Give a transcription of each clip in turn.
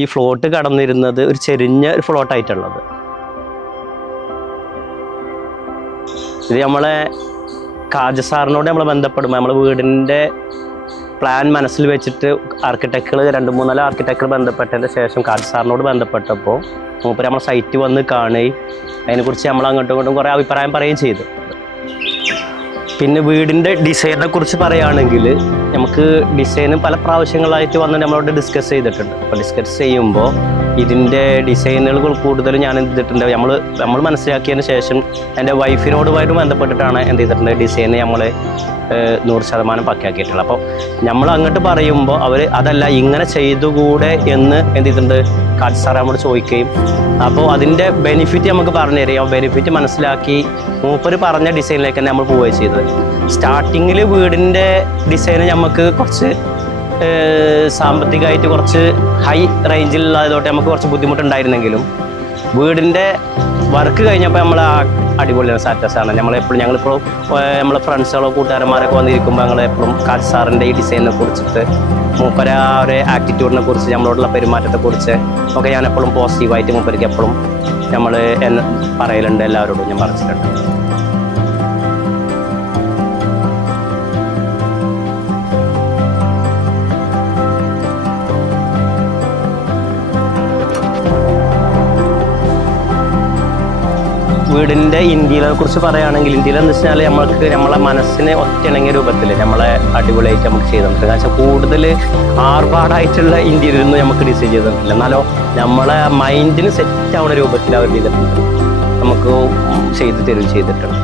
ഈ ഫ്ലോട്ട് കടന്നിരുന്നത് ഒരു ചെരിഞ്ഞ ഒരു ഫ്ലോട്ടായിട്ടുള്ളത്. ഇത് നമ്മളെ കാജ സാറിനോട് നമ്മൾ ബന്ധപ്പെടുമ്പോൾ നമ്മളെ വീടിൻ്റെ പ്ലാൻ മനസ്സിൽ വെച്ചിട്ട് ആർക്കിടെക്റ്റുകൾ 2-3 ആർക്കിടെക്റ്റുകൾ ബന്ധപ്പെട്ടതിന് ശേഷം കാജ സാറിനോട് ബന്ധപ്പെട്ടപ്പോൾ മൂപ്പര് നമ്മളെ സൈറ്റ് വന്ന് കാണുകയും അതിനെക്കുറിച്ച് നമ്മൾ അങ്ങോട്ടും ഇങ്ങോട്ടും കുറേ അഭിപ്രായം പറയുകയും ചെയ്തു. പിന്നെ വീടിൻ്റെ ഡിസൈനിനെ കുറിച്ച് പറയുകയാണെങ്കിൽ നമുക്ക് ഡിസൈന് പല പ്രാവശ്യങ്ങളായിട്ട് വന്ന് നമ്മളോട് ഡിസ്കസ് ചെയ്തിട്ടുണ്ട്. അപ്പോൾ ഡിസ്കസ് ചെയ്യുമ്പോൾ ഇതിൻ്റെ ഡിസൈനുകൾ കൂടുതലും ഞാൻ എന്ത് ചെയ്തിട്ടുണ്ട്, നമ്മൾ മനസ്സിലാക്കിയതിന് ശേഷം എൻ്റെ വൈഫിനോടുമായിട്ട് ബന്ധപ്പെട്ടിട്ടാണ് എന്ത് ചെയ്തിട്ടുണ്ട് ഡിസൈന് നമ്മൾ 100% പക്കയാക്കിയിട്ടുള്ളത്. അപ്പോൾ നമ്മൾ അങ്ങോട്ട് പറയുമ്പോൾ അവർ അതല്ല ഇങ്ങനെ ചെയ്തുകൂടെ എന്ന് എന്ത് ചെയ്തിട്ടുണ്ട് കാജ് സാർ നമ്മോട് ചോദിക്കുകയും അപ്പോൾ അതിൻ്റെ ബെനിഫിറ്റ് നമുക്ക് പറഞ്ഞു തരിക, ബെനിഫിറ്റ് മനസ്സിലാക്കി മൂപ്പര് പറഞ്ഞ ഡിസൈനിലേക്ക് തന്നെ നമ്മൾ പോവുകയും ചെയ്തത്. സ്റ്റാർട്ടിങ്ങിൽ വീടിൻ്റെ ഡിസൈന് നമുക്ക് കുറച്ച് സാമ്പത്തികമായിട്ട് കുറച്ച് ഹൈ റേഞ്ചിലുള്ളതോട്ട് നമുക്ക് കുറച്ച് ബുദ്ധിമുട്ടുണ്ടായിരുന്നെങ്കിലും വീടിൻ്റെ വർക്ക് കഴിഞ്ഞപ്പോൾ നമ്മൾ അടിപൊളിയാണ്, സാറ്റസാണ്. ഞങ്ങളിപ്പോൾ നമ്മളെ ഫ്രണ്ട്സുകളോ കൂട്ടുകാരന്മാരൊക്കെ വന്നിരിക്കുമ്പോൾ ഞങ്ങളെപ്പോഴും കാജ് സാറിൻ്റെ ഈ ഡിസൈനിനെ കുറിച്ചിട്ട് മൂപ്പര ഒരു ആറ്റിറ്റ്യൂഡിനെ കുറിച്ച് നമ്മളോടുള്ള പെരുമാറ്റത്തെക്കുറിച്ച് ഒക്കെ ഞാൻ എപ്പോഴും പോസിറ്റീവായിട്ട് മൂപ്പർക്ക് എപ്പോഴും നമ്മൾ പറയലുണ്ട്, എല്ലാവരോടും ഞാൻ പറഞ്ഞിട്ടുണ്ട്. വീടിൻ്റെ ഇന്ത്യയിലെ കുറിച്ച് പറയുകയാണെങ്കിൽ ഇന്ത്യയിൽ എന്ന് വെച്ചാൽ നമ്മളെ മനസ്സിനെ ഒറ്റയിണങ്ങിയ രൂപത്തിൽ നമ്മളെ അടിപൊളിയായിട്ട് നമുക്ക് ചെയ്തിട്ടുണ്ട്. കാരണം വെച്ചാൽ കൂടുതൽ ആർഭാടായിട്ടുള്ള ഇന്ത്യയിലൊന്നും നമുക്ക് ഡിസൈൻ ചെയ്തിട്ടില്ല, എന്നാലോ നമ്മളെ മൈൻഡിന് സെറ്റ് ആവുന്ന രൂപത്തിൽ അവർ ചെയ്തിട്ടുണ്ട്, നമുക്ക് ചെയ്തിട്ടുണ്ട്.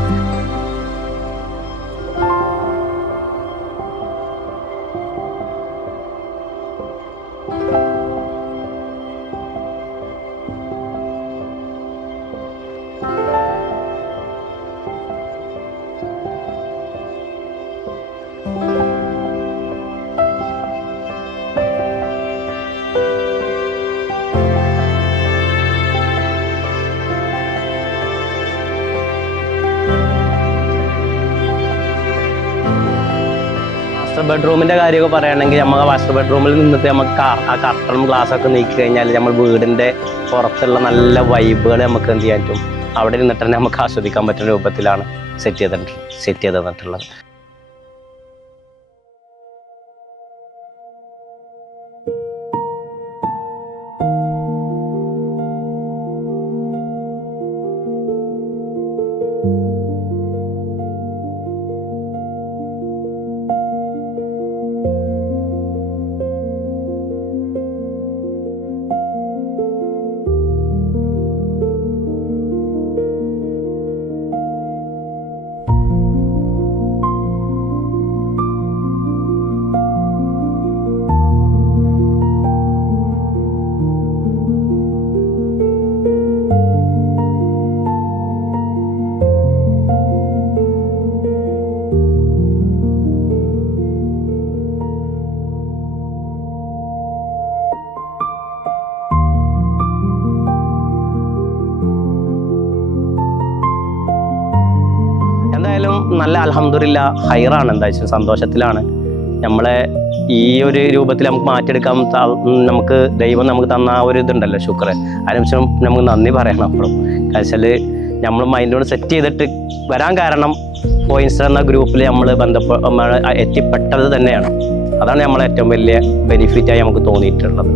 ബെഡ്റൂമിൻ്റെ കാര്യമൊക്കെ പറയുകയാണെങ്കിൽ നമുക്ക് മാസ്റ്റർ ബെഡ്റൂമിൽ നിന്നിട്ട് നമുക്ക് ആ കർട്ടനും ഗ്ലാസ്സൊക്കെ നീക്കി കഴിഞ്ഞാൽ നമ്മൾ വീടിൻ്റെ പുറത്തുള്ള നല്ല വൈബുകൾ നമുക്ക് എന്ത് ചെയ്യാൻ പറ്റും, അവിടെ നിന്നിട്ട് തന്നെ നമുക്ക് ആസ്വദിക്കാൻ പറ്റുന്ന രൂപത്തിലാണ് സെറ്റ് ചെയ്ത് തന്നിട്ടുള്ളത്. നല്ല അൽഹംദുലില്ലാ ഹൈറാണ്, എന്താ വെച്ചാൽ സന്തോഷത്തിലാണ്. നമ്മളെ ഈ ഒരു രൂപത്തിൽ നമുക്ക് മാറ്റിയെടുക്കാൻ നമുക്ക് ദൈവം നമുക്ക് തന്ന ആ ഒരു ഇതുണ്ടല്ലോ, ശുക്ർ, അതിനുശേഷം നമുക്ക് നന്ദി പറയണം അപ്പോഴും. കാരണം വെച്ചാൽ നമ്മൾ മൈൻഡോട് സെറ്റ് ചെയ്തിട്ട് വരാൻ കാരണം പോയിൻസ് എന്ന ഗ്രൂപ്പിൽ നമ്മൾ എത്തിപ്പെട്ടത് തന്നെയാണ്. അതാണ് നമ്മളെ ഏറ്റവും വലിയ ബെനിഫിറ്റായി നമുക്ക് തോന്നിയിട്ടുള്ളത്.